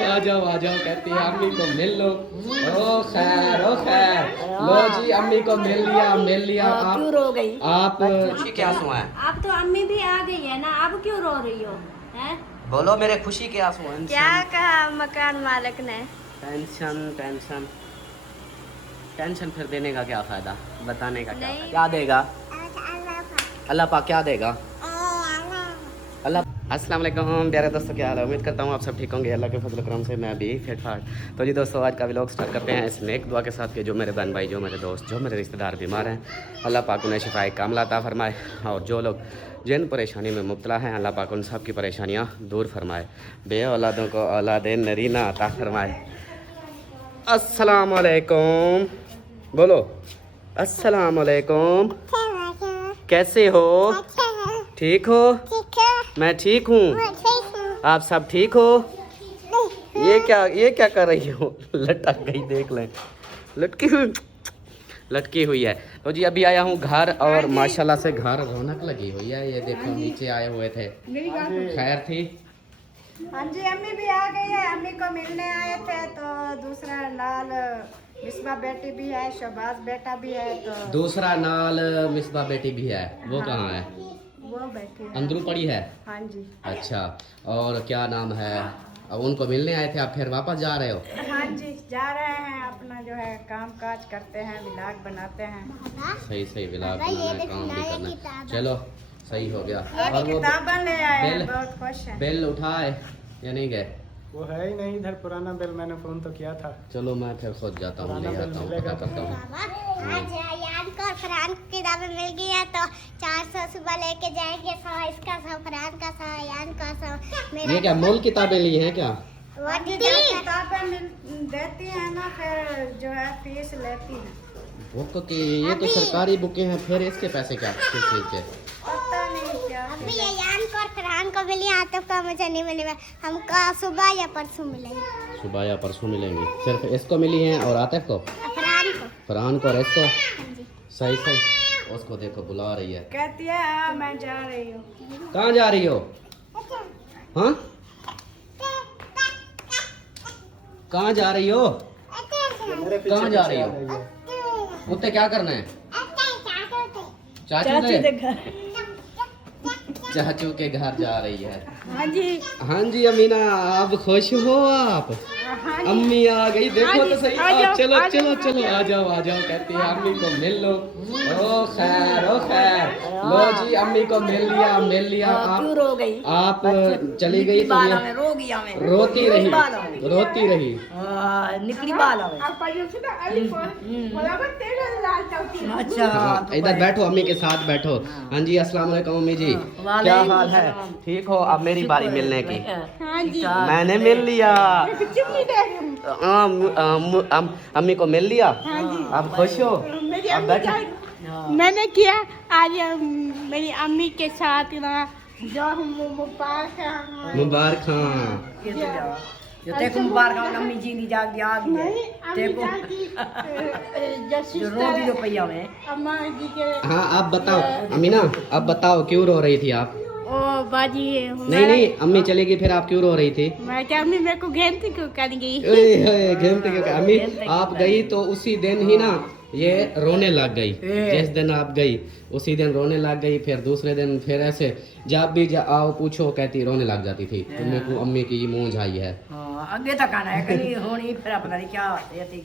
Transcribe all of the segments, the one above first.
आ जाओ कहती है अम्मी को मिल लो। ओ खैर लो जी, अम्मी को मिल लिया। आप क्यों रो गई? आप खुशी के आंसू हैं। अब तो अम्मी भी आ गई है ना, अब क्यों रो रही हो? हैं? बोलो मेरे खुशी के आंसू हैं। क्या कहा मकान मालिक ने? टेंशन फिर देने का क्या फायदा, बताने का क्या नहीं। फायदा? क्या देगा अल्लाह पाक, क्या देगा अल्लाह। अस्सलाम वालेकुम प्यारे दोस्तों, क्या हाल है? उम्मीद करता हूँ आप सब ठीक होंगे अल्लाह के फजल करम से। मैं भी फिट फाट। तो जी दोस्तों, आज का व्लॉग स्टार्ट करते हैं इस नेक दुआ के साथ कि जो मेरे बहन भाई, जो मेरे दोस्त, जो मेरे रिश्तेदार बीमार हैं, अल्लाह पाक उन्हें शिफाए कामला अता फरमाए। और जो लोग जिन परेशानी में मुब्तला हैं, अल्लाह पाक उन सब की परेशानियाँ दूर फरमाए। बे औलादों को औलादे नरीना अता फरमाए। अस्सलाम वालेकुम बोलो। अस्सलाम वालेकुम, कैसे हो? ठीक हो? मैं ठीक हूँ, आप सब ठीक हो? ये क्या कर रही हो? लटक गई, देख लें, लटकी हुई है। तो जी अभी आया हूँ घर, और माशाल्लाह से घर रौनक लगी हुई है। ये देखो नीचे आए हुए थे, खैर थी। हाँ जी, अम्मी भी आ गई है, अम्मी को मिलने आए थे। तो दूसरा लाल मिसबा बेटी भी है, शहबाज बेटा भी है। तो दूसरा नाल मिसबा बेटी भी है, वो कहाँ है? वो बैठी है, अंदरू पड़ी है। हाँ जी। अच्छा, और क्या नाम है? अब उनको मिलने आए थे, आप फिर वापस जा रहे हो? हाँ जी, जा रहे हैं, अपना जो है काम काज करते हैं, व्लॉग बनाते हैं। सही व्लॉग बनाना है, काम भी करना है। चलो सही हो गया। और और वो किताबें ले आए हैं, बिल- बहुत खुश हैं। बिल उठाए या नहीं गए? वो है ही नहीं इधर, पुराना बिल मैंने फोन तो किया था। चलो मैं फिर खुद जाता हूँ, ले आता हूँ, पता करता हूँ। आज यान को और फरहान को किताबें मिल गई है, तो 400 सुबह लेके जाएंगे। 100 इसका, 100 फरहान का, 100 यान का, 100 ये क्या मोल किताबें ली हैं क्या? किताबें देती है ना, फिर जो है फीस लेती है। बुक की ये तो सरकारी बुकें हैं, फिर इसके पैसे क्या किस चीज़ के? पता नहीं क्या अभी ये यान को और फरहान को मिली, आतिफ का मुझे नहीं मिली। हमको सुबह या परसों मिलेगी। सुबह या परसों मिलेंगी। सिर्फ इसको मिली हैं और आतिफ को, फरहान को और इसको। सही उसको देखो बुला रही है, कहती है हाँ मैं जा रही हूँ। कहाँ जा रही हो? हाँ, कहाँ जा रही हो? कहाँ जा रही हो? उत्ते क्या करना है? चाचू के घर जा रही है। हाँ जी, हाँ जी अमीना, आप खुश हो? आप अम्मी आ गई, देखो तो सही। चलो आ जाओ कहती है अम्मी को मिल लो। ओ खैर लो जी, अम्मी को मिल लिया। आप क्यों रो गई? आप चली गई तो ये रो गई हमें, रोती रही। निकली बाल हमें। अच्छा हाँ, इधर बैठो, अम्मी के साथ बैठो। हाँ जी, अस्सलाम वालेकुम अम्मी जी, क्या हाल है? ठीक हो? अब मेरी बारी मिलने की। हाँ जी, मैंने मिल लिया, अम्मी को मिल लिया। आप खुश हो? अब बैठो। मैंने किया आज मेरी अम्मी के साथ ना, जो हम मुबारक हाँ। जो देखो मुबारक हो, अम्मी जी नी जाग आ गई है। देखो जो रो दी जो पैया में। अम्मा जी के। हाँ आप बताओ अमीना, अब बताओ क्यों रो रही थी आप? ओ बाजी, नहीं अम्मी चलेगी, फिर आप क्यों रो रही थी? मैं क्या, अम्मी मेरे को घेरती क्यों कर गई? घूमते क्यों? अम्मी आप गई तो उसी दिन ही ना ये रोने लग गई। जिस दिन आप गई उसी दिन रोने लग गई। फिर दूसरे दिन फिर ऐसे जब भी आओ पूछो कहती रोने लग जाती थी। तो मेरे को अम्मी की मूंझ आई है। आगे तक आना है कहीं होनी, फिर अपना नहीं क्या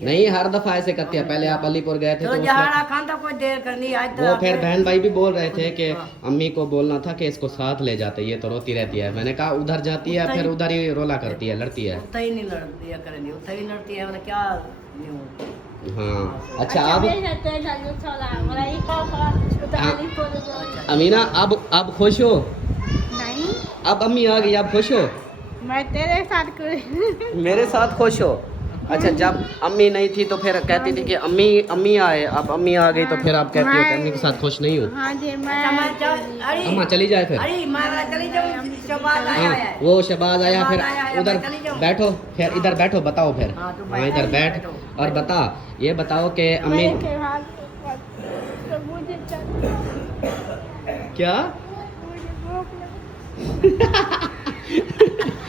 नहीं, हर दफा ऐसे करती है। पहले आप अलीपुर गए थे तो जहाड़ा खान कोई देर करनी आज वो फिर बहन भाई भी बोल रहे थे कि अम्मी को बोलना था कि इसको साथ ले जाते, ये तो रोती रहती है। मैंने कहा उधर जाती है, फिर उधर ही रोला करती है, लड़ती है। उतना ही नहीं लड़ती है, करेंगे उतना ही लड़ती है, मतलब क्या हाँ। अच्छा अब अमीना, अब खुश हो? नहीं, अब अम्मी आ गई, आप खुश हो? मैं तेरे साथ मेरे साथ खुश हो? अच्छा, जब अम्मी नहीं थी तो फिर कहती थी कि अम्मी आए, अब अम्मी आ गई तो फिर आप कहती हो कि अम्मी के साथ खुश नहीं हो? हाँ जी, मैं अम्मा चली जाए फिर। हाँ, वो शहबाज आया, फिर उधर बैठो, फिर इधर बैठो, बताओ फिर। हाँ इधर बैठ और बता, ये बताओ कि अम्मी क्या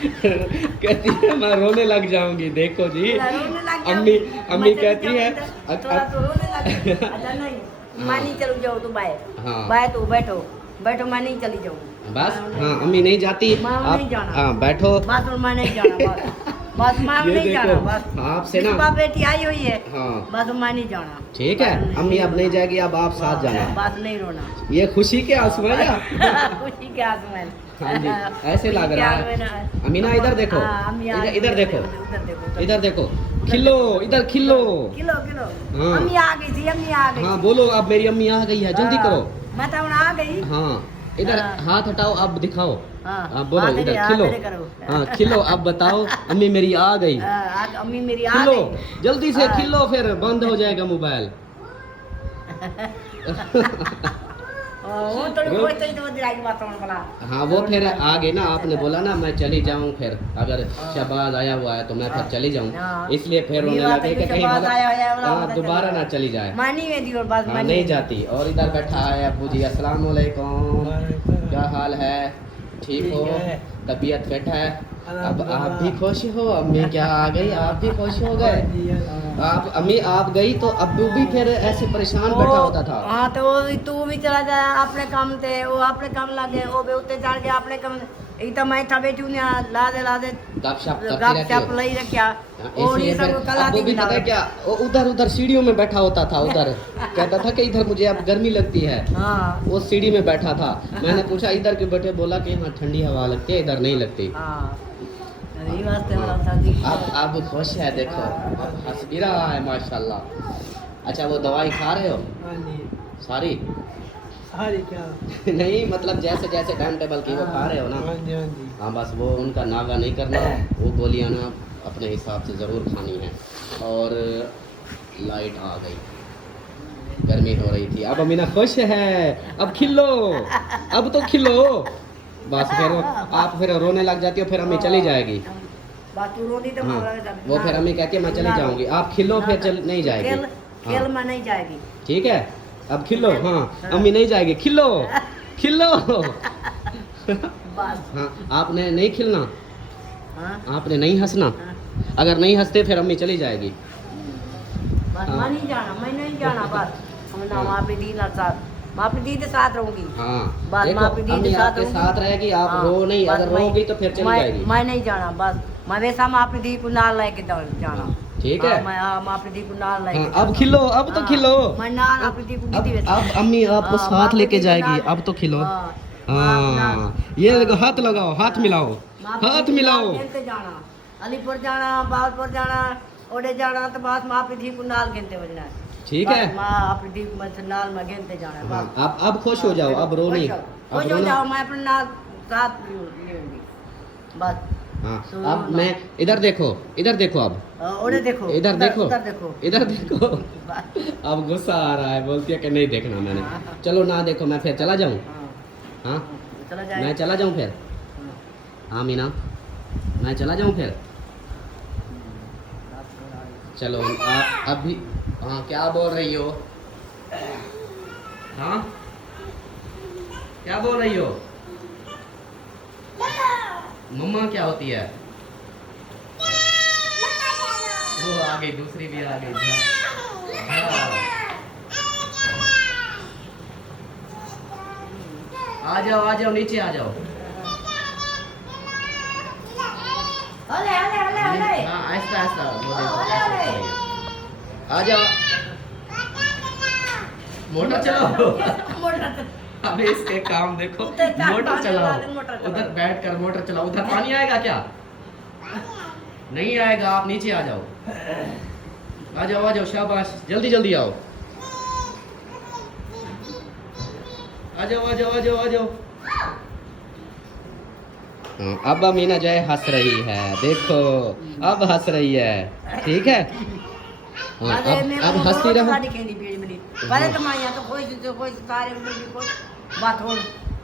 कहती है मैं रोने लग जाऊंगी। देखो जी रोने लग जाओ। अम्मी अम्मी मैं कहती चली है जाऊँ थोड़ा तो रोने लग जाओ। अच्छा नहीं मैं नहीं चलू जाओ तो बाहर हाँ। बाहर तो बैठो बैठो मैं नहीं चली जाऊँ बस हाँ अम्मी नहीं जाती मैं आप नहीं जाना। हाँ बैठो। बस मैं नहीं जाना बस मैं ये नहीं जाना देखो, बस आपसे ना बिस्वा बेटी आई हुई है हाँ बस मैं नहीं जाना। ठीक है अम्मी अब नहीं जाएगी अब आप साथ जाना। बस नहीं रोना ये खुशी के आंसू है या खुशी के आंसू है। हाँ जी ऐसे लग रहा है। अमीना इधर देखो इधर देखो इधर देखो खिलो इधर खिलो किलो किलो हाँ। अम्मी आ गई थी अम्मी आ गई हाँ बोलो अब मेरी अम्मी आ गई है जल्दी करो। मैं तो आ गई हाँ इधर हाँ। हाथ हटाओ अब दिखाओ। हाँ हाँ बोलो हाथ इधर हाथ खिलो मेरे करो। हाँ खिलो अब बताओ अम्मी मेरी आ गई। अम्मी मेरी आ खिलो गई। जल्दी से हाँ। खिलो फिर बंद हो जाएगा मोबाइल। वो तो कोई तो दिलाई बात होने वाला। हाँ वो फिर आगे ना आपने बोला ना मैं चली जाऊँ फिर अगर शहबाज आया हुआ है तो मैं फिर चली जाऊँ हाँ। इसलिए फिर ये रोने बात लगे है कि कि कहीं शहबाज बोला आया है, बोला हाँ पता दोबारा चला। ना चली जाए। मानी में दी और बात हाँ मानी नहीं जाती। और इधर बैठा है अब्बू जी अस्सलाम वालेकुम क्या हाल है ठीक हो तबीयत फिट है अब आप भी खुश हो अम्मी क्या आ गई आप भी खुश हो गए। आप अम्मी आप गई तो अब्बू भी फिर ऐसे परेशान बैठा होता था। हाँ तो वो भी तू भी चला जाए अपने काम थे वो अपने काम लगे वो भी उतने चढ़ गया अपने काम एक तो मैं था बेटी ने लादे गपशप गप करती शप रहती लई रखा हो। और ये इसलिए सब फिर कला अब्बू भी पता है क्या वो उधर सीढ़ियों में बैठा होता था उधर कहता था कि इधर मुझे अब गर्मी लगती है हाँ वो सीढ़ी में बैठा था। मैंने पूछा इधर क्यों बैठे बोला कि यहाँ ठंडी हवा लगती है इधर नहीं लगती। हाँ यही वास्ते वाला शादी आप खुश है देखो अब हंस भी रहा है माशाल्लाह। अच्छा वो दवाई खा रहे हो सारी नहीं मतलब जैसे जैसे टाइम टेबल की वो खा रहे हो ना। हाँ बस वो उनका नागा नहीं करना वो गोलियां ना अपने हिसाब से ज़रूर खानी है। और लाइट आ गई गर्मी हो रही थी अब अमीना खुश है अब खिलो अब तो खिलो बस फिर आप फिर रोने लग जाती हो फिर अम्मी चली जाएगी। बात तू रोनी तो हाँ मारा वो फिर अम्मी कहती है मैं चली जाऊंगी आप खिलो फिर चल नहीं जाएगी। खेल हाँ में नहीं जाएगी ठीक है अब खिलो हाँ अम्मी नहीं जाएगी खिलो खिलो बस हाँ आपने नहीं खिलना हाँ आपने नहीं हंसना अगर नहीं हंसते फिर अम्मी चली जाएगी। बस हाँ। मैं नहीं जाना मैं नहीं जाना बस हम ना वहाँ पे दी ना साथ मैं अपनी दी के साथ रहूंगी। हाँ बस देखो मैं अपनी दी अम्मी के साथ आपके रहूंगी। साथ रहेगी आप हाँ, रो नहीं बस अगर मैं- रोगी तो फिर चली जाएगी। मैं नहीं जाना बस मैं वैसा मैं अपनी दी को नाल लेके जाना ठीक हाँ, है मैं अपनी दी को नाल लेके हाँ, अब खिलो अब तो हाँ, खिलो मैं नाल अपनी दी को अब दी वैसे अब अम्मी आपको हाँ, साथ मैं लेके अपनी दी को जाएगी नाल- अब तो खिलो। हाँ, हाँ ये देखो हाथ लगाओ हाथ मिलाओ मैं अपनी हाथ दी को मिलाओ। नाल गिनते जाना अलीपुर जाना बावलपुर जाना ओडे जाना तो बस मैं अपनी दी को नाल गिनते बजना है। ठीक बस है मैं अपनी दी को मैं नाल में गिनते जाना है, हाँ बस अब खुश हो जाओ अब रो नहीं खुश अब हो रोना जाओ मैं अपने नाल साथ लूंगी बस हाँ तो अब रोना। मैं इधर देखो अब ओडे देखो इधर देखो उधर देखो इधर देखो बस अब गुस्सा आ रहा है बोलती है कि नहीं देखना मैंने हाँ। चलो ना देखो मैं फिर चला जाऊँ। हाँ हाँ चला मैं जाए चला जाऊँ फिर हाँ मीना मैं चला जाऊँ फिर चलो अभी हाँ क्या बोल रही हो हाँ क्या बोल रही हो मम्मा क्या होती है वो आ गई दूसरी भी आ गई आ जाओ नीचे आ जाओ अले अले अले अले हाँ आहिस्ता आहिस्ता अरे। आ जाओ मोटर चलाओ मोटर अबे इसके काम देखो उधर चार मोटर पानी चलाओ वाले मोटर चलाओ। उधर बैठ कर मोटर चलाओ उधर पानी आएगा क्या नहीं आएगा आप नीचे आ जाओ आ जाओ शाबाश जल्दी जल्दी आओ आ जाओ अब अमीना जो है हंस रही है देखो अब हंस रही है ठीक है हाँ, अब हंसती रहो पहले तो मैं यहाँ तो कोई सारे कोई बात हो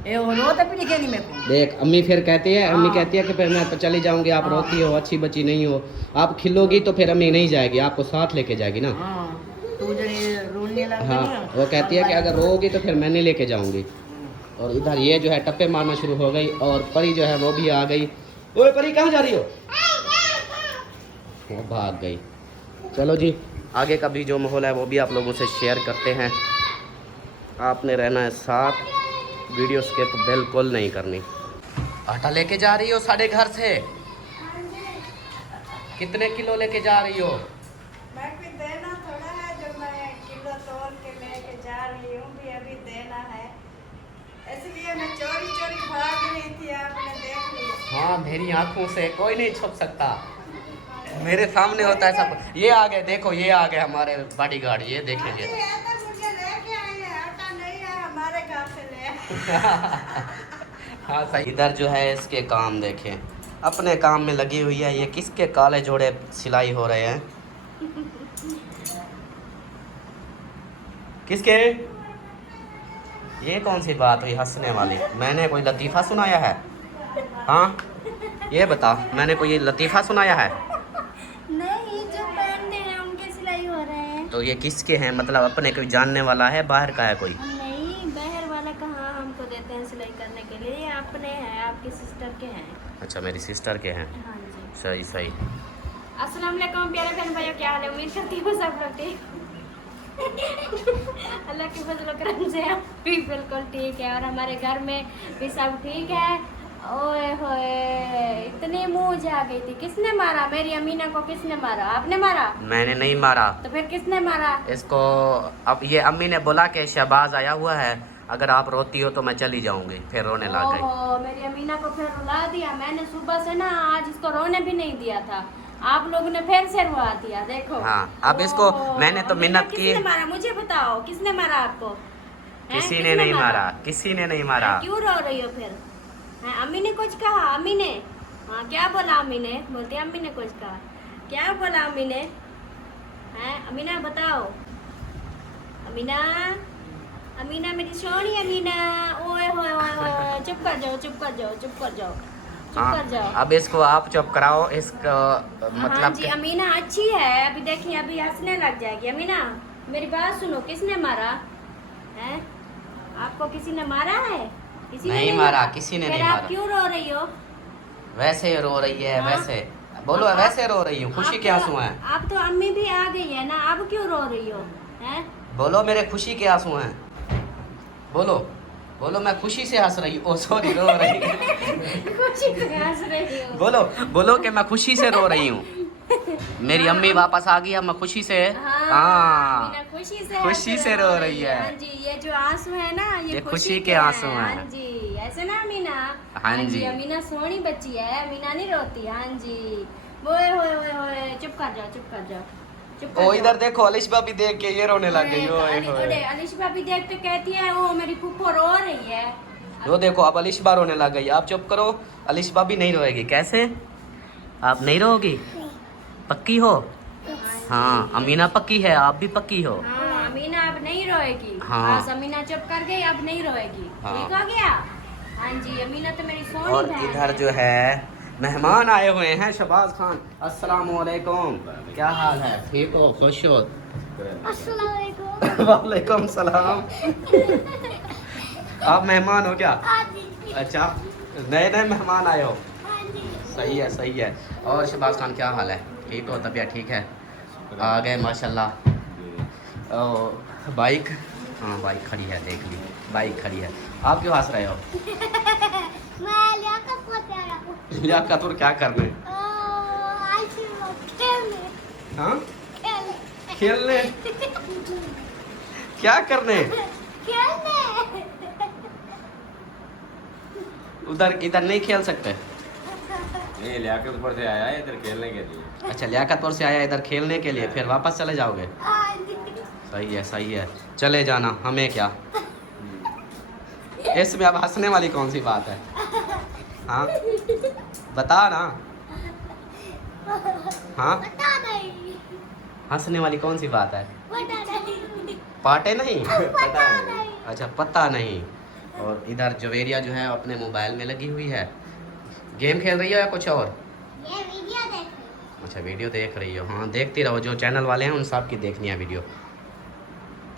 ए हो रो तो पीड़ी खेनी मेरे को देख अम्मी फिर कहती है अम्मी हाँ। कहती है कि फिर मैं तो चली जाऊंगी आप हाँ। रोती हो अच्छी बच्ची नहीं हो आप खिलोगी तो फिर अम्मी नहीं जाएगी आपको साथ लेके जाएगी ना। हाँ तू जरे रोने लग हाँ वो कहती है कि अगर रोगी तो फिर मैं नहीं लेके जाऊंगी। और इधर ये जो है टप्पे मारना शुरू हो गई और परी जो है वो भी आ गई ओए परी कहाँ जा रही हो? वो भाग गई। चलो जी, आगे का भी जो माहौल है वो भी आप लोगों से शेयर करते हैं। आपने रहना है साथ, वीडियो स्किप बिल्कुल नहीं करनी। आटा लेके जा रही हो साढ़े घर से? कितने किलो लेके जा रही हो? मैं भी देना थोड़ा है, जो मैं किलो तोल के लेके जा रही हूँ भी अभी देना है, इसलिए मैं चोरी चोरी भाग रही थी, आपने देख लिया। हाँ, मेरी आंखों से कोई नहीं छुप सकता, मेरे सामने होता है सब। ये आ गए, देखो ये आ गए हमारे बॉडीगार्ड, ये देखेंगे। ये तो मुझे लेके आए हैं, आटा नहीं है हमारे घर से ले। हाँ सही। इधर जो है इसके काम देखें, अपने काम में लगी हुई है। ये किसके काले जोड़े सिलाई हो रहे हैं? किसके? ये कौन सी बात हुई हंसने वाली? मैंने कोई लतीफ़ा सुनाया है? हाँ ये बता, मैंने कोई लतीफ़ा सुनाया है? नहीं, जो पहनते हैं उनके सिलाई हो रहे हैं। तो ये किसके हैं? मतलब अपने कोई जानने वाला है, बाहर का है कोई? नहीं, बाहर वाला कहाँ हमको देते हैं सिलाई करने के लिए, ये अपने हैं, आपकी सिस्टर के हैं। अच्छा, मेरी सिस्टर के हैं। हाँ जी। सही सही। अस्सलाम वालेकुम प्यारे बहन भाइयों, क्या हाल है? उम्मीद करती हूँ सब लोग ठीक। अल्लाह के फजल करम से हम भी बिल्कुल ठीक है, और हमारे घर में भी सब ठीक है। ओए होए, इतनी मुँह जा गई थी। किसने मारा मेरी अमीना को? किसने मारा? आपने मारा? मैंने नहीं मारा तो फिर किसने मारा इसको। अब ये अम्मी ने बोला कि शहबाज आया हुआ है, अगर आप रोती हो तो मैं चली जाऊंगी। फिर रोने लग गई। ओहो, मेरी अमीना को फिर रुला दिया। मैंने सुबह से ना आज इसको रोने भी नहीं दिया था, आप लोगों ने फिर से रुला दिया। देखो हाँ, अब इसको ओह, मैंने तो अमीना, मिन्नत की। किसने मारा मुझे बताओ, किसने मारा आपको? हैं, किसी ने किसने नहीं मारा, किसी ने नहीं मारा। क्यों रो रही हो फिर? हैं, अम्मी ने कुछ कहा? अम्मी ने हाँ क्या बोला? अम्मी ने बोलती अम्मी ने कुछ कहा, क्या बोला अम्मी ने? हैं अमीना बताओ, अमीना, अमीना मेरी सोनी अमीना। ओए होए होए होए, चुप कर जाओ, चुप कर जाओ, चुप कर जाओ, चुप हाँ, कर जाओ। अब इसको आप चुप कराओ। इसका हाँ मतलब जी, अमीना अच्छी है। अभी देखिए, अभी हंसने लग जाएगी। अमीना मेरी बात सुनो, किसने मारा है? आपको किसी ने मारा है? किसी ने नहीं मारा, किसी ने फिर नहीं आप मारा। क्यों रो रही हो? वैसे रो रही है, हाँ? वैसे बोलो। आप- वैसे रो रही हूँ, खुशी आप के तो- आंसू हैं। आप तो अम्मी भी आ गई है ना, अब क्यों रो रही हो? हैं? बोलो मेरे खुशी के आंसू हैं। बोलो बोलो, मैं खुशी से हंस रही हूँ। ओ सॉरी, रो रही हूँ। खुशी से हंस रही हो? बोलो बोलो कि मैं खुशी से रो रही हूँ। मेरी अम्मी वापस आ गई, अब मैं खुशी से। हाँ, अमीना खुशी से खुशी से रो रही है। हाँ जी, ये जो आंसू है ना, ये खुशी के आंसू हैं। हाँ जी, ऐसे ना अमीना? हाँ जी। अमीना सोनी बच्ची है, अमीना नहीं रोती। हाँ जी। ओए होए होए होए, चुप कर जाओ, चुप कर जाओ, चुप कर ओ जाओ। इधर देखो, अलिशबा भी देख के ये रोने लग गई। ओए होए, अलिशा भी देख के कहती है वो मेरी फूफो रो रही है। वो देखो अब अलिशबा रोने लग गई। आप चुप करो, अलिशबा भी नहीं रोएगी। कैसे? आप नहीं रोगी? पक्की हो? हाँ, अमीना पक्की है, आप भी पक्की हो। हाँ, अमीना अब नहीं रोएगी। हाँ। बस अमीना चुप कर गई, अब नहीं रोएगी। हाँ। ठीक हो गया? हाँ जी, अमीना तो मेरी सोनी और बहन इधर है। जो है मेहमान आए हुए हैं, शहबाज खान। अस्सलाम वालेकुम, क्या हाल है? ठीक हो? खुश हो? अस्सलाम वालेकुम। वालेकुम सलाम। आप मेहमान हो क्या? अच्छा, नए नए मेहमान आए हो? सही है, सही है। और शहबाज खान क्या हाल है? ठीक हो? तबीयत ठीक है? आ गए माशाल्लाह। ओ, बाइक, हाँ बाइक खड़ी है, देख ली बाइक खड़ी है। आप क्यों हंस रहे हो? मैं लियाकत को प्यारा हूँ। लियाकत और क्या करने? आई सी खेलने, हाँ, खेलने, खेलने? क्या करने? खेलने। उधर इधर नहीं खेल सकते? नहीं, लियाकतपुर से आया है इधर खेलने के लिए। अच्छा, लियाकतपुर से आया इधर खेलने के लिए, फिर वापस चले जाओगे? सही है, सही है, चले जाना, हमें क्या। इसमें अब हंसने वाली कौन सी बात है? हाँ बता ना। हाँ, पता नहीं, हंसने वाली कौन सी बात है? पता नहीं, पाटे नहीं? पता नहीं। अच्छा, पता नहीं। और इधर जवेरिया जो है अपने मोबाइल में लगी हुई है, गेम खेल रही है या कुछ और? ये वीडियो देख रही हूँ। अच्छा, वीडियो देख रही हो। हाँ, देखती रहो, जो चैनल वाले हैं उन सब की देखनी है वीडियो।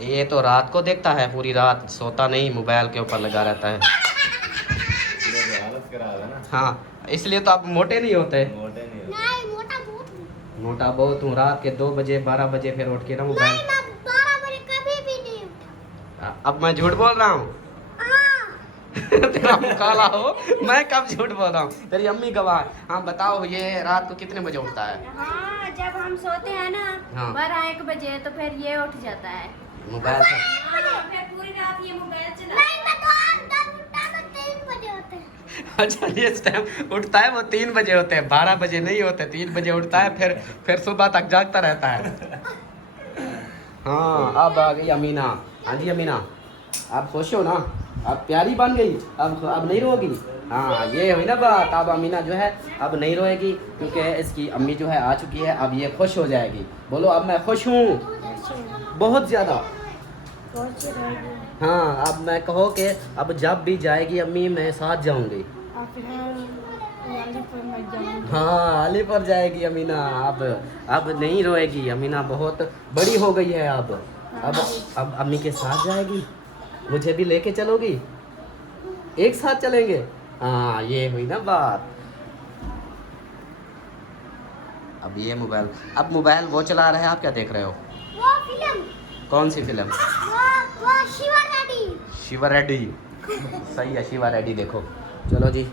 ये तो रात को देखता है, पूरी रात सोता नहीं, मोबाइल के ऊपर लगा रहता है। हालत करा है ना। हाँ, इसलिए तो आप मोटे नहीं होते। मोटे नहीं होते। नहीं मोटा बहुत हूँ। मोटा बहुत हूँ। रात के 2 बजे 12 बजे फिर उठ के ना मोबाइल। नहीं मैं 12 बजे कभी भी नहीं उठा। अब मैं झूठ बोल रहा हूँ? हाँ तेरा मुँह काला हो, मैं कब झूठ बोल रहा हूँ? तेरी अम्मी गवाह। हाँ बताओ, ये रात को कितने बजे उठता है? हाँ जब हम सोते हैं ना हाँ। 12-1 बजे तो फिर ये उठ जाता है। मोबाइल से। हाँ, फिर पूरी रात ये मोबाइल चला। नहीं मैं तो आज उठा तो 3 बजे होते हैं। अच्छा, जिस टाइम उठता है वो 3 बजे होते हैं, 12 बजे नहीं होते। 3 बजे उठता है, फिर सुबह तक जागता रहता है। हाँ अब आ गई अमीना। हाँ जी अमीना, आप खुश हो ना? अब प्यारी बन गई, अब नहीं रोगी। हाँ ये हुई ना बात। अब अमीना जो है अब नहीं रोएगी, क्योंकि इसकी अम्मी जो है आ चुकी है। अब ये खुश हो जाएगी। बोलो अब मैं खुश हूँ बहुत ज़्यादा। हाँ अब मैं कहो कि अब जब भी जाएगी अम्मी मैं साथ जाऊंगी। हाँ अलीपुर जाएगी अमीना। अब नहीं रोएगी अमीना, बहुत बड़ी हो गई है अब अम्मी के साथ जाएगी। मुझे भी लेके चलोगी? एक साथ चलेंगे। हाँ ये हुई ना बात। अब ये मोबाइल, अब मोबाइल वो चला रहा है, आप क्या देख रहे हो? वो फिल्म, कौन सी फिल्म? वो शिवा रेड्डी। शिवा रेड्डी। सही है, शिवा रेड्डी देखो। चलो जी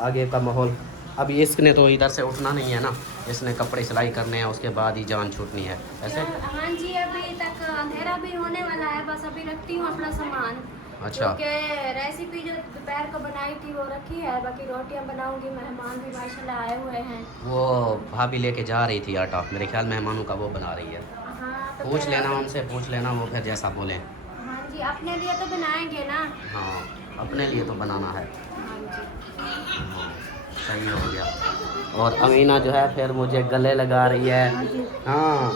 आगे का माहौल। अब इसने तो इधर से उठना नहीं है ना, इसने कपड़े सिलाई करने हैं, उसके बाद ही जान छूटनी है ऐसे। हाँ जी अभी तक अंधेरा भी होने वाला है, बस अभी रखती हूँ अपना सामान। अच्छा। क्योंकि रेसिपी जो दोपहर को बनाई थी वो रखी है, बाकी रोटियां बनाऊंगी। मेहमान भी माशाल्लाह आए हुए हैं। वो भाभी लेके जा रही थी आटा, मेरे ख्याल मेहमानों का वो बना रही है। हाँ तो पूछ फिर लेना उनसे, पूछ लेना वो फिर जैसा बोले। हाँ जी अपने लिए तो बनाएंगे ना। हाँ अपने लिए तो बनाना है। हाँ जी हाँ, सही हो गया। और अमीना जो है फिर मुझे गले लगा रही है। हाँ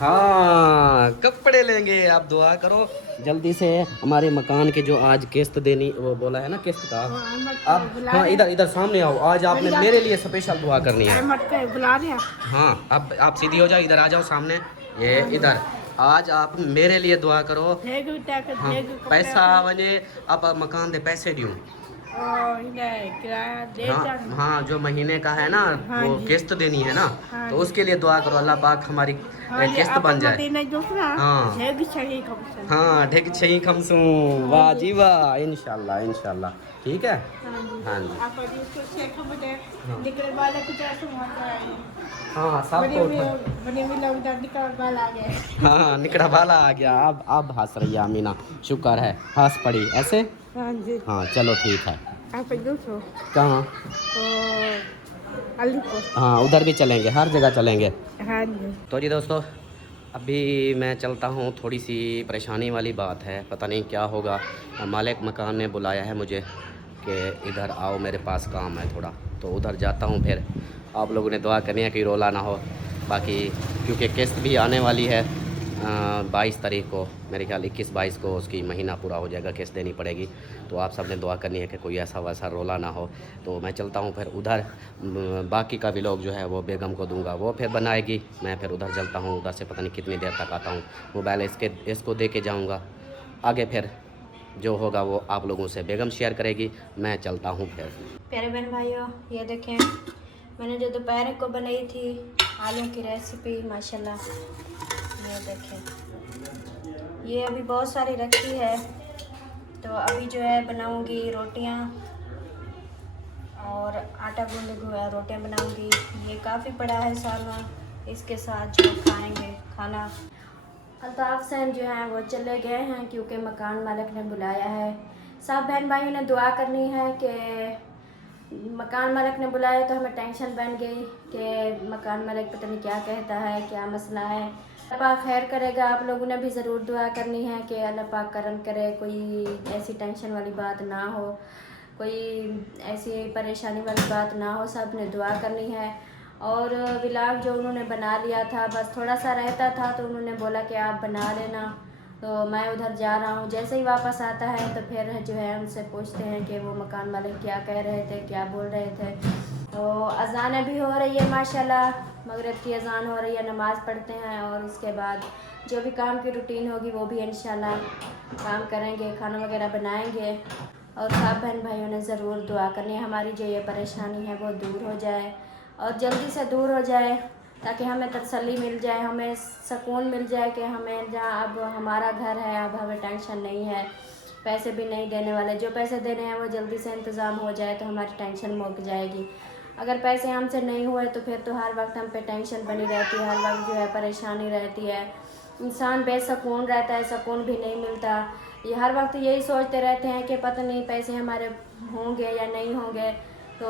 हाँ कपड़े लेंगे। आप दुआ करो जल्दी से। हमारे मकान के जो आज किस्त देनी, वो बोला है ना किस्त का। आप हाँ इधर सामने आओ। आज आपने मेरे लिए स्पेशल दुआ करनी है। बुला रहे हैं। हाँ अब आप सीधी हो जाओ, इधर आ जाओ सामने। ये इधर आज आप मेरे लिए दुआ करो। हाँ, पैसा वने आप मकान दे पैसे दूँ। हाँ हाँ जो महीने का है ना वो किस्त देनी है ना, तो उसके लिए दुआ करो अल्लाह पाक हमारी किस्त बन जाए। हाँ हाँ ढेक छही खमसू। वाह जी वाह, इंशाल्लाह इंशाल्लाह। ठीक है। हाँ जी हाँ सब हाँ निकड़ा वाला आ गया। अब हंस रही है अमीना, शुक्र है हंस पड़ी ऐसे। हाँ जी हाँ चलो ठीक है। आप दूसरो कहाँ? अलीपुर। हाँ उधर भी चलेंगे, हर जगह चलेंगे। हाँ जी तो जी दोस्तों अभी मैं चलता हूँ। थोड़ी सी परेशानी वाली बात है, पता नहीं क्या होगा। मालिक मकान ने बुलाया है मुझे कि इधर आओ, मेरे पास काम है थोड़ा, तो उधर जाता हूँ। फिर आप लोगों ने दुआ करनी है कि रोला ना हो। बाकी क्योंकि किस्त भी आने वाली है 22 तारीख को, मेरे ख्याल 21-22 को उसकी महीना पूरा हो जाएगा, किस्त देनी पड़ेगी। तो आप सब ने दुआ करनी है कि कोई ऐसा वैसा रोला ना हो। तो मैं चलता हूँ फिर उधर। बाकी का भी लोग जो है वो बेगम को दूंगा, वो फिर बनाएगी। मैं फिर उधर चलता हूँ, उधर से पता नहीं कितनी देर तक आता हूँ। मोबाइल इसको दे के जाऊँगा। आगे फिर जो होगा वो आप लोगों से बेगम शेयर करेगी। मैं चलता हूँ फिर। प्यारे बहन भाइयों, ये देखें मैंने जो दोपहर को बनाई थी आलू की रेसिपी, माशाल्लाह। ये देखें ये अभी बहुत सारी रखी है, तो अभी जो है बनाऊंगी रोटियां और आटा गूंदे हुआ रोटियां बनाऊंगी। ये काफ़ी पड़ा है सालना, इसके साथ जो खाएंगे खाना। अल्ताफ़ सैन जो हैं वो चले गए हैं क्योंकि मकान मालिक ने बुलाया है। सब बहन भाइयों ने दुआ करनी है कि मकान मालिक ने बुलाया, तो हमें टेंशन बन गई कि मकान मालिक पता नहीं क्या कहता है, क्या मसला है। अल्लाह पाक खैर करेगा। आप लोगों ने भी ज़रूर दुआ करनी है कि अल्लाह पाक करम करे, कोई ऐसी टेंशन वाली बात ना हो, कोई ऐसी परेशानी वाली बात ना हो। सब ने दुआ करनी है। और व्लॉग जो उन्होंने बना लिया था, बस थोड़ा सा रहता था तो उन्होंने बोला कि आप बना लेना, तो मैं उधर जा रहा हूँ। जैसे ही वापस आता है तो फिर जो है उनसे पूछते हैं कि वो मकान मालिक क्या कह रहे थे, क्या बोल रहे थे। तो अज़ान अभी हो रही है माशाल्लाह, मगरिब की अज़ान हो रही है, नमाज़ पढ़ते हैं और उसके बाद जो भी काम की रूटीन होगी वो भी इंशाल्लाह काम करेंगे, खाना वगैरह बनाएंगे। और सब बहन भाइयों ने ज़रूर दुआ करनी है हमारी जो ये परेशानी है वो दूर हो जाए और जल्दी से दूर हो जाए, ताकि हमें तसल्ली मिल जाए, हमें सुकून मिल जाए कि हमें जहाँ अब हमारा घर है, अब हमें टेंशन नहीं है, पैसे भी नहीं देने वाले, जो पैसे देने हैं वो जल्दी से इंतज़ाम हो जाए तो हमारी टेंशन मुक जाएगी। अगर पैसे हमसे नहीं हुए तो फिर तो हर वक्त हम पे टेंशन बनी रहती है, हर वक्त जो है परेशानी रहती है, इंसान बेसुकून रहता है, सुकून भी नहीं मिलता। ये हर वक्त यही सोचते रहते हैं कि पता नहीं पैसे हमारे होंगे या नहीं होंगे, तो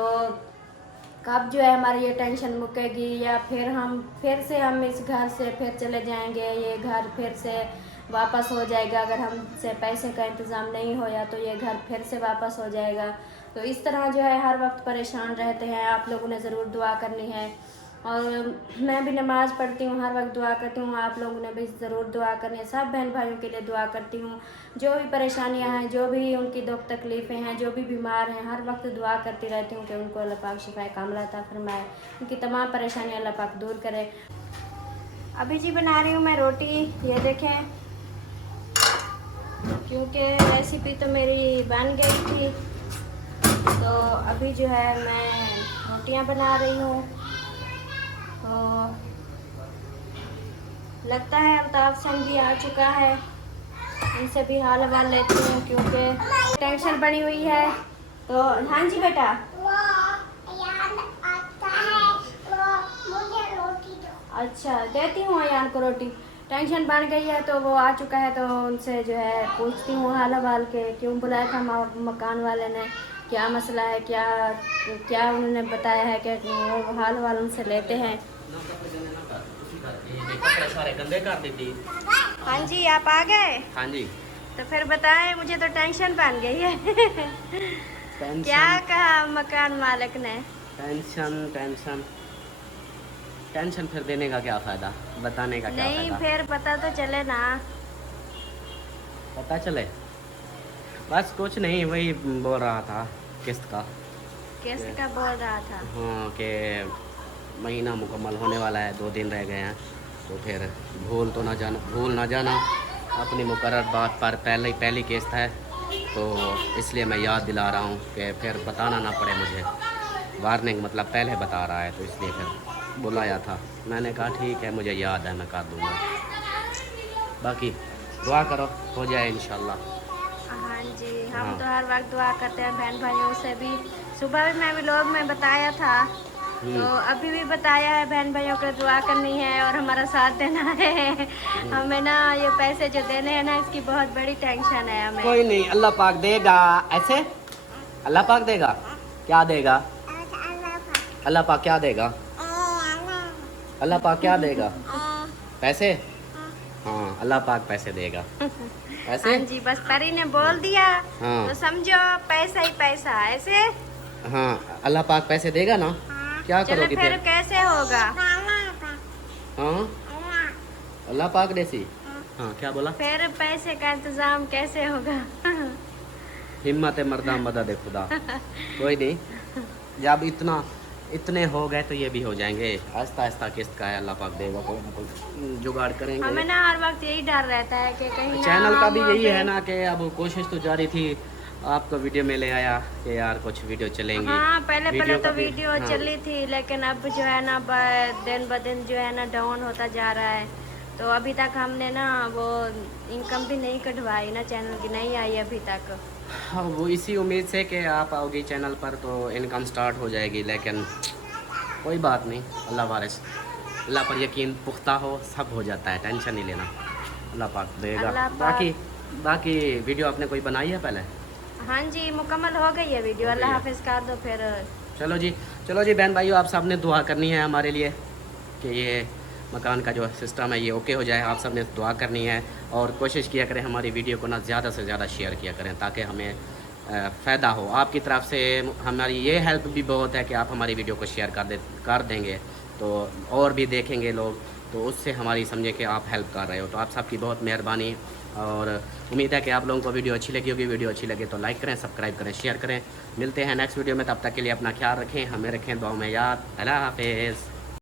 कब जो है हमारी ये टेंशन मुकेगी, या फिर से हम इस घर से फिर चले जाएंगे, ये घर फिर से वापस हो जाएगा, अगर हमसे पैसे का इंतज़ाम नहीं होया तो ये घर फिर से वापस हो जाएगा। तो इस तरह जो है हर वक्त परेशान रहते हैं। आप लोगों ने ज़रूर दुआ करनी है और मैं भी नमाज़ पढ़ती हूँ, हर वक्त दुआ करती हूँ, आप लोगों ने भी ज़रूर दुआ करनी है। सब बहन भाइयों के लिए दुआ करती हूँ, जो भी परेशानियाँ हैं, जो भी उनकी दुख तकलीफ़ें हैं, जो भी बीमार हैं, हर वक्त दुआ करती रहती हूँ कि उनको अल्लाह पाक शिफाए कामिला अता फरमाए, उनकी तमाम परेशानियाँ अल्लाह पाक दूर करे। अभी जी बना रही हूँ मैं रोटी, ये देखें, क्योंकि रेसिपी तो मेरी बन गई थी, तो अभी जो है मैं रोटियां बना रही हूँ। तो लगता है अल्ताफ सन भी आ चुका है, इनसे भी हाल हवाल लेती हूँ क्योंकि टेंशन बनी हुई है। तो हाँ जी बेटा, वो याद आता है, वो मुझे रोटी दो। अच्छा देती हूँ अयान को रोटी। टेंशन बन गई है तो वो आ चुका है, तो उनसे जो है पूछती हूँ हाल हवाल के, क्यों बुलाया था मकान वाले ने, क्या मसला है, क्या क्या उन्होंने बताया है कि वो हाल हवाल उनसे लेते हैं। सारे गंदे कर देती। हाँ जी आप आ गए? हाँ जी। तो फिर बताएं, मुझे तो टेंशन बन गई है। क्या कहा मकान मालिक ने? टेंशन टेंशन टेंशन फिर देने का क्या फायदा, बताने का क्या नहीं फायदा? फिर पता तो चले ना। पता चले, बस कुछ नहीं, वही बोल रहा था किस्त का। किस्त का बोल रहा था? हाँ कि महीना मुकम्मल होने वाला है, 2 दिन रह गए हैं, तो फिर भूल ना जाना अपनी मुकर्रर बात पर। पहली किस्त है, तो इसलिए मैं याद दिला रहा हूँ कि फिर बताना ना पड़े मुझे। वार्निंग मतलब पहले बता रहा है, तो इसलिए फिर बुलाया था। मैंने कहा ठीक है, मुझे याद है, मैं कर दूँगा। बाकी दुआ करो, हो जाए इंशाल्लाह। हाँ जी, हम हाँ। तो हर वक्त दुआ करते हैं बहन भाइयों से भी। सुबह भी मैं व्लॉग में बताया था, तो अभी भी बताया है, बहन भाइयों को दुआ करनी है और हमारा साथ देना है। हमें ना ये पैसे जो देने हैं ना, इसकी बहुत बड़ी टेंशन है हमें। कोई नहीं, अल्लाह पाक देगा। ऐसे अल्लाह पाक देगा, क्या देगा? अल्लाह पाक क्या देगा? अल्लाह पाक क्या देगा? पैसे? हाँ, अल्लाह पाक पैसे देगा। ऐसे? हाँ जी, बस परी ने बोल दिया, हाँ। तो समझो पैसा ही पैसा। ऐसे? हाँ, अल्लाह पाक पैसे देगा ना? क्या चलो करोगी फिर कैसे होगा? हाँ, अल्लाह पाक जैसी। हाँ, क्या बोला? फिर पैसे का इंतजाम कैसे होगा? हिम्मत मर्दा मदद खुदा। कोई नहीं, जब इतने हो गए तो ये भी हो जाएंगे। आहिस्ता आहिस्ता किस्त का है, अल्लाह पाक देगा, कोई ना कोई जुगाड़ करेंगे। हमें ना हर वक्त यही डर रहता है कि कहीं ना चैनल का भी हम यही पे- है ना कि अब कोशिश तो जारी थी, आपको वीडियो में ले आया कि यार कुछ वीडियो चलेंगी। हाँ, पहले वीडियो तो का भी- वीडियो हाँ। चली थी, लेकिन अब जो है ना दिन ब दिन जो है ना डाउन होता जा रहा है। तो अभी तक हमने ना वो इनकम भी नहीं कटवाई ना, चैनल की नहीं आई अभी तक। हाँ, वो इसी उम्मीद से कि आप आओगी चैनल पर तो इनकम स्टार्ट हो जाएगी, लेकिन कोई बात नहीं, अल्लाह वारिस, अल्लाह पर यकीन पुख्ता हो, सब हो जाता है, टेंशन नहीं लेना, अल्लाह पाक देगा। अल्लाह पाक- बाकी वीडियो आपने कोई बनाई है पहले? हाँ जी, मुकम्मल हो गई है वीडियो। हो गई अल्लाह है। हाफिज़ कर दो फिर। चलो जी बहन भाइयों, आप सब ने दुआ करनी है हमारे लिए कि ये मकान का जो सिस्टम है ये ओके हो जाए। आप सब ने दुआ करनी है और कोशिश किया करें हमारी वीडियो को ना ज़्यादा से ज़्यादा शेयर किया करें, ताकि हमें फ़ायदा हो। आपकी तरफ से हमारी ये हेल्प भी बहुत है कि आप हमारी वीडियो को शेयर कर देंगे, तो और भी देखेंगे लोग, तो उससे हमारी समझे कि आप हेल्प कर रहे हो। तो आप सबकी बहुत मेहरबानी, और उम्मीद है कि आप लोगों को वीडियो अच्छी लगी होगी। वीडियो अच्छी लगे तो लाइक करें, सब्सक्राइब करें, शेयर करें। मिलते हैं नेक्स्ट वीडियो में, तब तक के लिए अपना ख्याल रखें, हमें रखें दुआ में याद। अल्लाह हाफिज़।